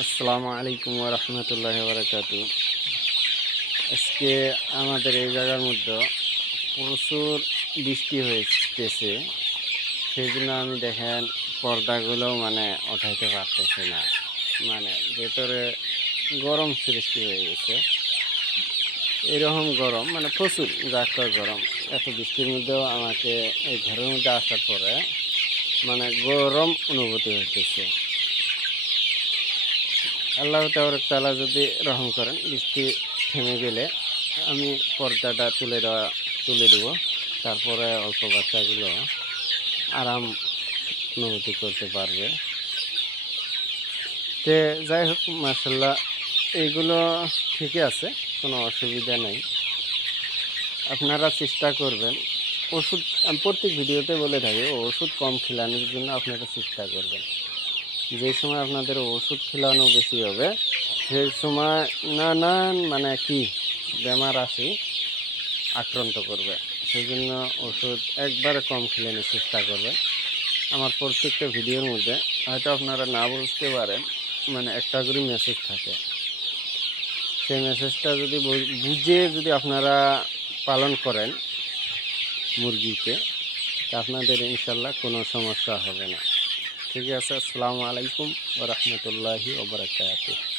আসসালামু আলাইকুম ওয়া রাহমাতুল্লাহি ওয়া বারাকাতুহু। আজকে আমাদের এই জায়গার মধ্যে প্রচুর বৃষ্টি হইতেছে। সেইজন্য আমি দেখেন পর্দাগুলোও উঠাইতে পারতেছি না। ভেতরে গরম সৃষ্টি হয়ে গেছে। এরকম গরম প্রচুর জাঁকড়া গরম। এত বৃষ্টির মধ্যেও আমাকে এই ঘরের মধ্যে আসার পরে গরম অনুভূতি হইতেছে। আল্লাহ তাআলা যদি রহম করেন, বৃষ্টি থেমে গেলে আমি পর্দাটা তুলে দেবো। তারপরে অল্প বাচ্চাগুলো আরাম অনুভূতি করতে পারবে। তে যাই হোক, মাশাআল্লাহ এইগুলো ঠিকই আছে, কোনো অসুবিধা নেই। আপনারা চেষ্টা করবেন ওষুধ, আমি প্রত্যেক ভিডিওতে বলে থাকি, ওষুধ কম খিলানোর জন্য আপনারা চেষ্টা করবেন। যে সময় আপনাদের ওষুধ খিলানো বেশি হবে, সেই সময় নানান বেমার আক্রান্ত করবে। সেই জন্য ওষুধ একবারে কম খিলানোর চেষ্টা করবেন। আমার প্রত্যেকটা ভিডিওর মধ্যে হয়তো আপনারা না বুঝতে পারেন, একটা করে মেসেজ থাকে। সেই মেসেজটা যদি বুঝে আপনারা পালন করেন মুরগিকে, তা আপনাদের ইনশাল্লাহ কোনো সমস্যা হবে না। ঠিক আছে। আসসালামু আলাইকুম ওয়া রাহমাতুল্লাহি ওয়া বারাকাতুহু।